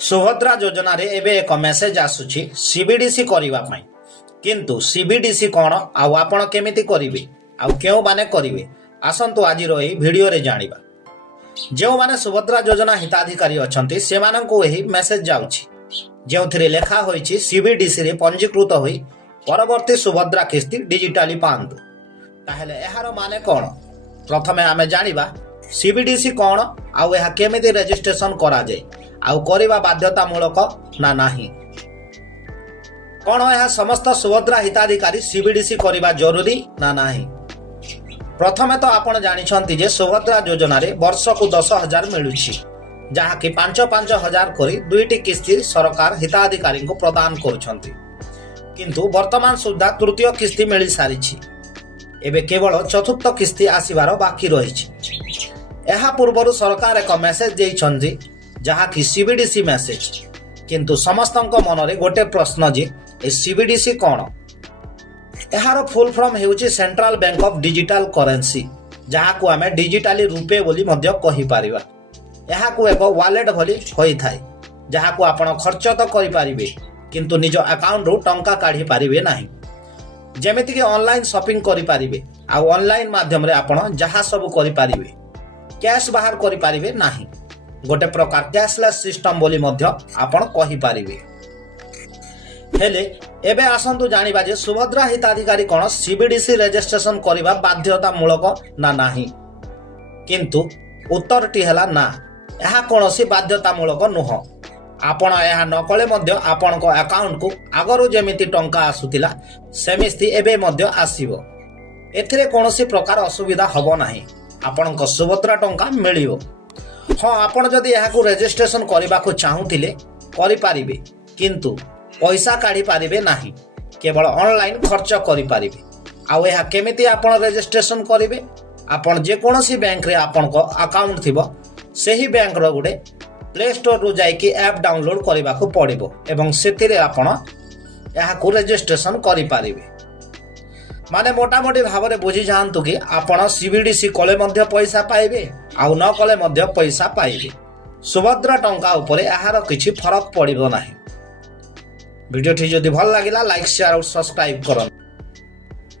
सुभद्रा योजना रे एबे एक मेसेज आसुची सीबीडीसी करबा पई किंतु सीबीडीसी कोन आउ आपण केमिति करिवे आउ केउ माने करिवे आसंतु आज रो एही वीडियो रे जानिबा। जेउ माने सुभद्रा योजना हिताधिकारी अछंती से माननकु एही मेसेज जाउची जेउथिरे लेखा होईची सीबीडीसी रे पंजीकृत होई परवर्ती सुभद्रा किस्ती डिजिटली पांतु। ताहेले एहारो माने कोन प्रथमे आमे जानिबा सीबीडीसी कोन आउ एहा केमिति रजिस्ट्रेशन करा जाय आउ करिबा बाध्यतामूलक ना नाही। कौन यह समस्त सुभद्रा हिताधिकारी सीबीडीसी करिबा जरूरी ना नाही। प्रथमे तो आपण जानिछंती जे सुभद्रा योजना रे वर्ष को 10,000 मिलुछि जहा कि 5,000 करी दुईटी किस्ती सरकार हिताधिकारी को प्रदान करुछंती किंतु वर्तमान सुधा तृतीय किस्ती मिली सारिछि। एबे केवल चतुर्थ किस्ती आसीबार बाकी रहिछि। एहा पूर्वरु सरकार एक मेसेज देइछंती जहा कि सीबीडीसी मेसेज किंतु समस्तंक मनरे गोटे प्रश्न जे ए सीबीडीसी कोन। एहार फुल फॉर्म हेउची central bank of digital currency जहा को हमें डिजिटली रुपे बोली मध्य कहि परिबा। एहा को एक वॉलेट भली होई थाय जहा को आपण खर्च तो करि परिबे किंतु निज अकाउंट रो टंका काढी परिबे नाही। जेमिति कि ऑनलाइन शॉपिंग करि परिबे आ ऑनलाइन माध्यम रे आपण जहा सब करि परिबे कैश बाहर करि परिबे नाही। गोटे प्रकार कैशलेस सिस्टम बोली मध्य आपण कहि परिबे। हेले एबे आसंतु जानिबा जे सुभद्रा हिताधिकारी कोन सीबीडीसी रजिस्ट्रेशन करिबा बाध्यतामूलक ना नाही किंतु उत्तरटी हला ना एहा कोनोसी बाध्यतामूलक नुह। आपण एहा नकले मध्य आपणको अकाउंट को आगरु जेमिति टंका आसुतिला सेमिस्ति एबे मध्य आसीबो। एथिरे कोनोसी प्रकार असुविधा हबो नाही। आपणको सुभद्रा टंका मिलिबो। हाँ आपण जदि एहाकु रजिस्ट्रेशन करबाकू चाहूतिले करि पारिबे किंतु पैसा काढी पारिबे नाही केवल ऑनलाइन खर्च करि पारिबे। आउ एहा केमिति आपण रजिस्ट्रेशन करिवे आपण जे कोनोसी बैंक रे आपणको अकाउंट थिबो सेही बैंक रो गुडे प्ले स्टोर रु जाई कि ऐप डाउनलोड करबाकू पड़िबो एवं सेतिरे आपण एहाकु रजिस्ट्रेशन करि पारिबे। माने मोटा मोटी भाव में बुझी जातु कि आपण सीबीडीसी कले मध्य पैसा पाइबे आउ न कले मध्य पैसा पाइबे। सुभद्रा टंका उपरे एहार किछि फरक पड़िबो नाही। वीडियो जदि भल लागिला लाइक शेयर और सब्सक्राइब करन।